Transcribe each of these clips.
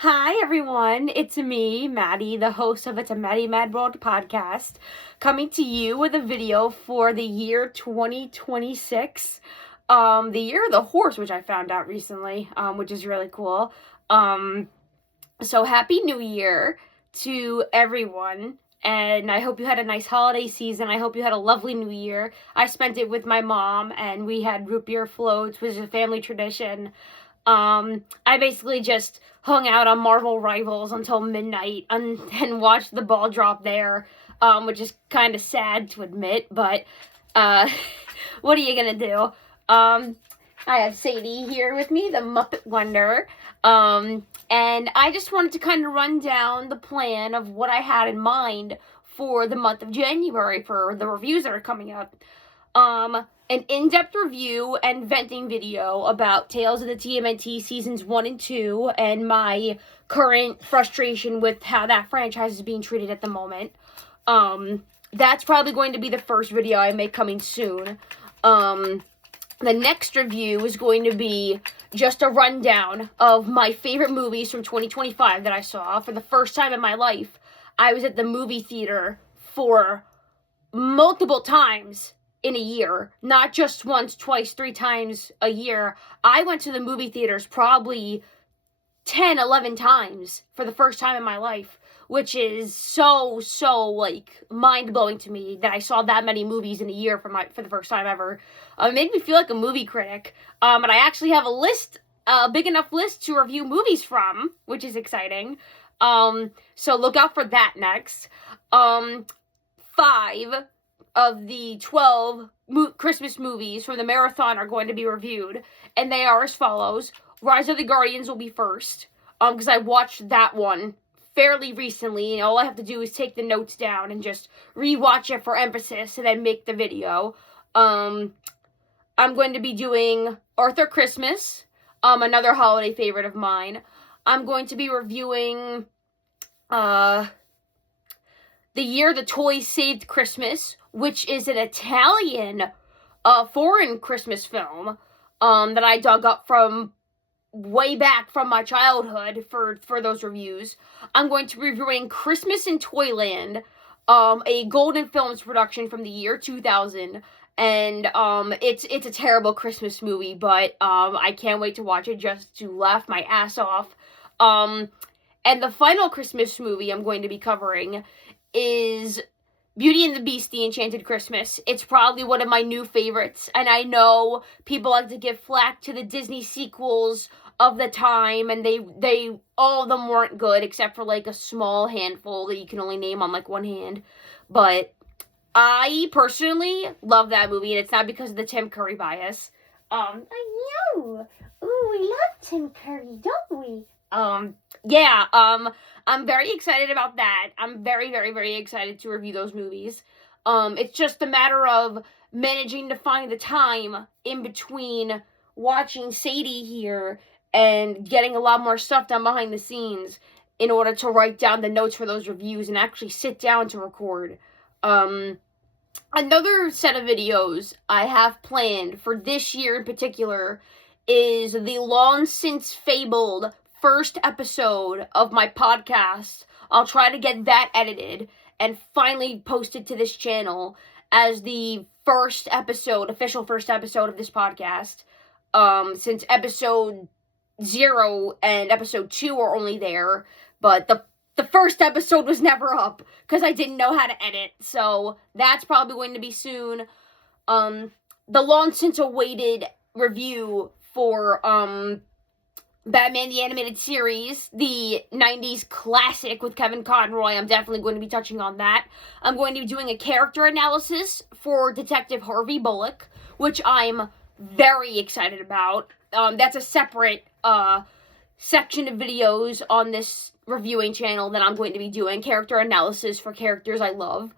Hi, everyone. It's me, Maddie, the host of It's a Maddie Mad World podcast, coming to you with a video for the year 2026. The year of the horse, which I found out recently, which is really cool. So happy New Year to everyone. And I hope you had a nice holiday season. I hope you had a lovely New Year. I spent it with my mom, and we had root beer floats, which is a family tradition. I basically just hung out on Marvel Rivals until midnight and watched the ball drop there, which is kind of sad to admit, but what are you gonna do? I have Sadie here with me, the Muppet Wonder, and I just wanted to kind of run down the plan of what I had in mind for the month of January for the reviews that are coming up. An in-depth review and venting video about Tales of the TMNT Seasons 1 and 2 and my current frustration with how that franchise is being treated at the moment. That's probably going to be the first video I make coming soon. The next review is going to be just a rundown of my favorite movies from 2025 that I saw. For the first time in my life, I was at the movie theater for multiple times in a year, not just once, twice, 3 times a year. I went to the movie theaters probably 10, 11 times for the first time in my life, which is so like mind-blowing to me that I saw that many movies in a year for the first time ever. It made me feel like a movie critic. And I actually have a big enough list to review movies from, which is exciting. So look out for that next. 5 of the 12 Christmas movies from the marathon are going to be reviewed, and they are as follows. Rise of the Guardians will be first, because I watched that one fairly recently, and all I have to do is take the notes down and just rewatch it for emphasis and then make the video. I'm going to be doing Arthur Christmas, another holiday favorite of mine. I'm going to be reviewing The Year the Toys Saved Christmas, which is an Italian foreign Christmas film that I dug up from way back from my childhood for those reviews. I'm going to be reviewing Christmas in Toyland, a Golden Films production from the year 2000, and it's a terrible Christmas movie, but I can't wait to watch it just to laugh my ass off. And the final Christmas movie I'm going to be covering is Beauty and the Beast, The Enchanted Christmas. It's probably one of my new favorites, and I know people like to give flack to the Disney sequels of the time, and they all of them weren't good, except for like a small handful that you can only name on like one hand. But I personally love that movie, and it's not because of the Tim Curry bias. I know. Ooh, we love Tim Curry, don't we? I'm very excited about that. I'm very, very, very excited to review those movies. It's just a matter of managing to find the time in between watching Sadie here and getting a lot more stuff done behind the scenes in order to write down the notes for those reviews and actually sit down to record. Another set of videos I have planned for this year in particular is the long since fabled first episode of my podcast. I'll try to get that edited and finally posted to this channel as the official first episode of this podcast. Since episode 0 and episode 2 are only there, but the first episode was never up because I didn't know how to edit, so that's probably going to be soon. The long since awaited review for Batman the Animated Series, the 90s classic with Kevin Conroy. I'm definitely going to be touching on that. I'm going to be doing a character analysis for Detective Harvey Bullock, which I'm very excited about. That's a separate section of videos on this reviewing channel that I'm going to be doing, character analysis for characters I love.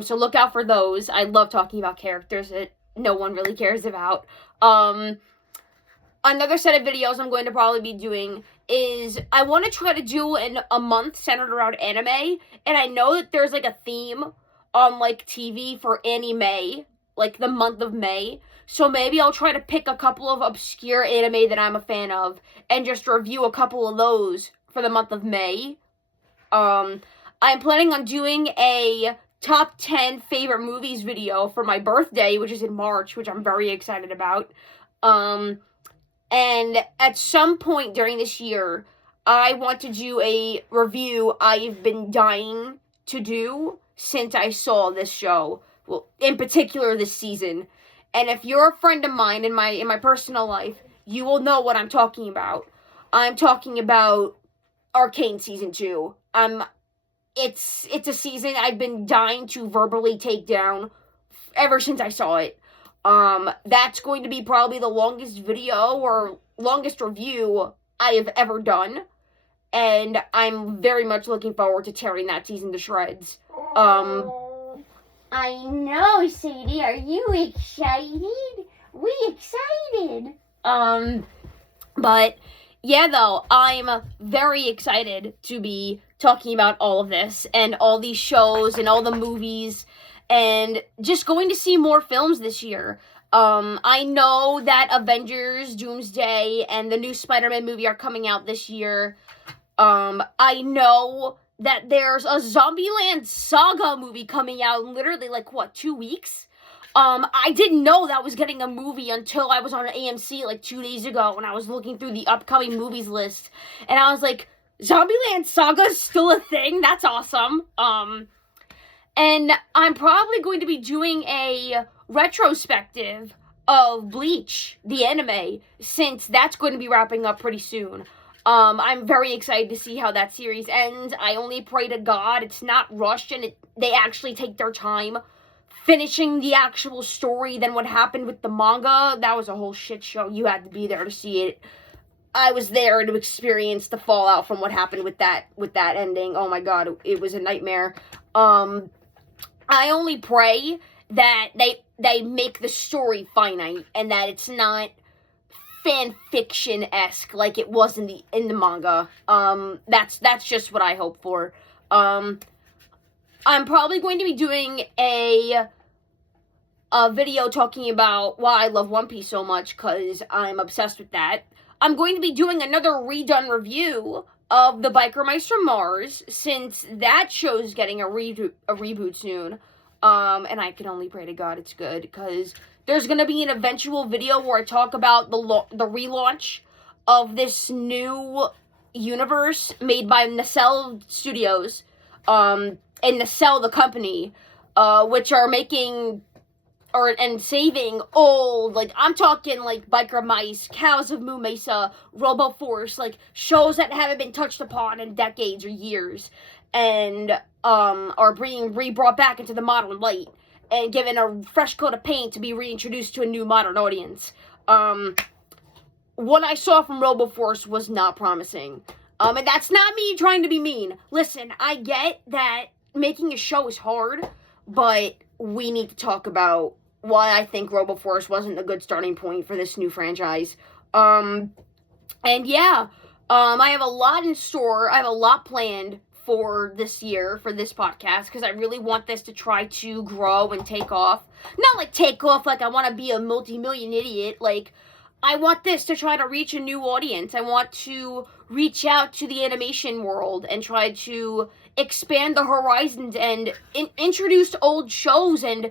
So look out for those. I love talking about characters that no one really cares about. Another set of videos I'm going to probably be doing is I want to try to do a month centered around anime, and I know that there's like a theme on like TV for anime, like the month of May, so maybe I'll try to pick a couple of obscure anime that I'm a fan of and just review a couple of those for the month of May. I'm planning on doing a top 10 favorite movies video for my birthday, which is in March, which I'm very excited about. And at some point during this year, I want to do a review I've been dying to do since I saw this show. Well, in particular this season. And if you're a friend of mine in my personal life, you will know what I'm talking about. I'm talking about Arcane Season 2. It's a season I've been dying to verbally take down ever since I saw it. That's going to be probably the longest video or longest review I have ever done. And I'm very much looking forward to tearing that season to shreds. I know, Sadie. Are you excited? We excited. But yeah, though, I'm very excited to be talking about all of this and all these shows and all the movies and just going to see more films this year. I know that Avengers, Doomsday, and the new Spider-Man movie are coming out this year. I know that there's a Zombieland Saga movie coming out in literally, 2 weeks? I didn't know that was getting a movie until I was on AMC, 2 days ago when I was looking through the upcoming movies list. And I was like, Zombieland Saga's still a thing? That's awesome. And I'm probably going to be doing a retrospective of Bleach, the anime, since that's going to be wrapping up pretty soon. I'm very excited to see how that series ends. I only pray to God it's not rushed and they actually take their time finishing the actual story than what happened with the manga. That was a whole shit show. You had to be there to see it. I was there to experience the fallout from what happened with that ending. Oh my god, it was a nightmare. I only pray that they make the story finite and that it's not fan fiction-esque like it was in the manga. That's just what I hope for. I'm probably going to be doing a video talking about why I love One Piece so much, because I'm obsessed with that. I'm going to be doing another redone review of the Biker Mice from Mars, since that show's getting a reboot soon. And I can only pray to God it's good, because there's going to be an eventual video where I talk about the relaunch of this new universe made by Nacelle Studios, and Nacelle the company, which are making and saving old, I'm talking Biker Mice, Cows of Moo Mesa, Robo Force, shows that haven't been touched upon in decades or years, and are being brought back into the modern light and given a fresh coat of paint to be reintroduced to a new modern audience. What I saw from Robo Force was not promising. And that's not me trying to be mean. Listen, I get that making a show is hard, but we need to talk about why I think Robo Force wasn't a good starting point for this new franchise. And yeah, I have a lot in store. I have a lot planned for this year, for this podcast, because I really want this to try to grow and take off. Not take off I want to be a multi-million idiot. I want this to try to reach a new audience. I want to reach out to the animation world and try to expand the horizons and introduce old shows and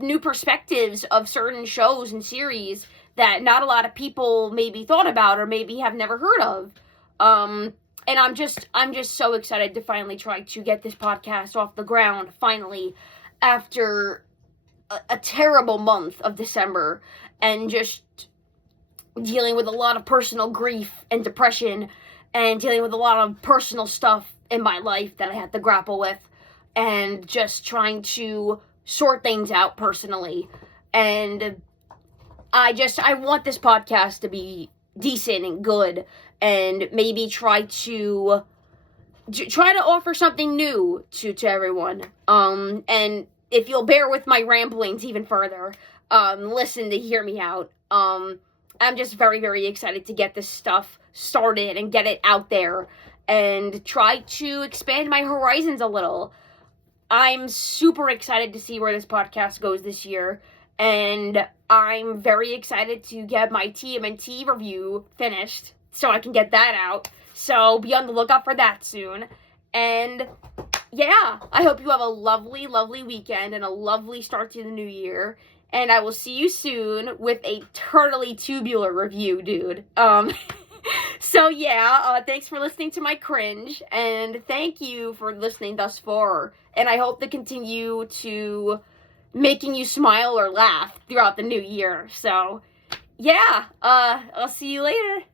new perspectives of certain shows and series that not a lot of people maybe thought about or maybe have never heard of. And I'm just so excited to finally try to get this podcast off the ground, finally, after a terrible month of December, and just dealing with a lot of personal grief and depression, and dealing with a lot of personal stuff in my life that I had to grapple with, and just trying to sort things out personally. And I want this podcast to be decent and good, and maybe try to offer something new to everyone. And if you'll bear with my ramblings even further, listen to hear me out. I'm just very, very excited to get this stuff started and get it out there and try to expand my horizons a little. I'm super excited to see where this podcast goes this year, and I'm very excited to get my TMNT review finished so I can get that out, So be on the lookout for that soon. And yeah, I hope you have a lovely, lovely weekend and a lovely start to the new year. And I will see you soon with a Turtley Tubular review, dude. So yeah, thanks for listening to my cringe, and thank you for listening thus far. And I hope to continue to making you smile or laugh throughout the new year. So yeah, I'll see you later.